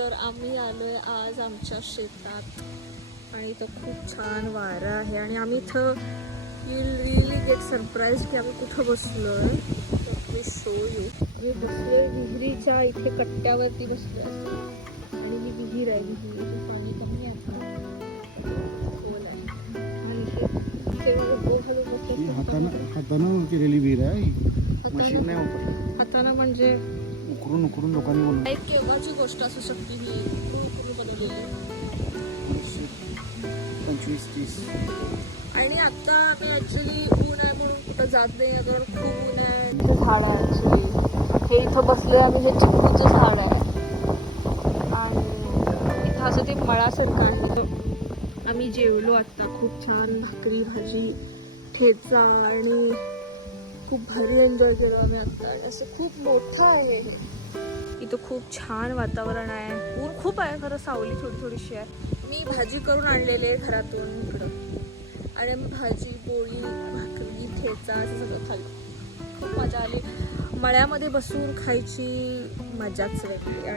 तर आम्ही आलोय आज आमच्या शेतात आणि इथं खूप छान वारा आहे आणि आम्ही इथं रिअली गेट सरप्राईज की आम्ही कुठं बसलोय. मी शो यू मी बसलोय विहिरीच्या इथे कट्ट्यावरती बसलोय असं आणि ही विहीर आहे. विहिरीचं पाणी कमी आहे खोल आहे आणि हातानं केलेली विहीर आहे, मशीन नाही वापरली. हातानं म्हणजे उकरून उकरून लोकांनी बोलून एक केव्हाची गोष्ट असू शकते ही पूर्ण बनवलेली 25-30. आणि आता आम्ही ऍक्च्युली ऊन आहे म्हणून कुठं जात नाही कारण खूप ऊन आहे. इथे झाड आहे ऍक्च्युली हे इथं बसलोय आम्ही हे चिकूचं झाड आहे आणि इथं असं ते मळासारखं आहे. आम्ही जेवलो आता खूप छान भाकरी भाजी ठेचा आणि खूप भारी एन्जॉय केलं आम्ही आता आणि असं खूप मोठं आहे हे. इथं खूप छान वातावरण आहे. ऊन खूप आहे खरं सावली थोडी थोडीशी आहे. मी भाजी करून आणलेली आहे घरातून इकडं आणि मी भाजी पोळी भाकरी ठेचा असं सगळं खाल्लं. खूप मजा आली. मळ्यामध्ये बसून खायची मजाच वेगळी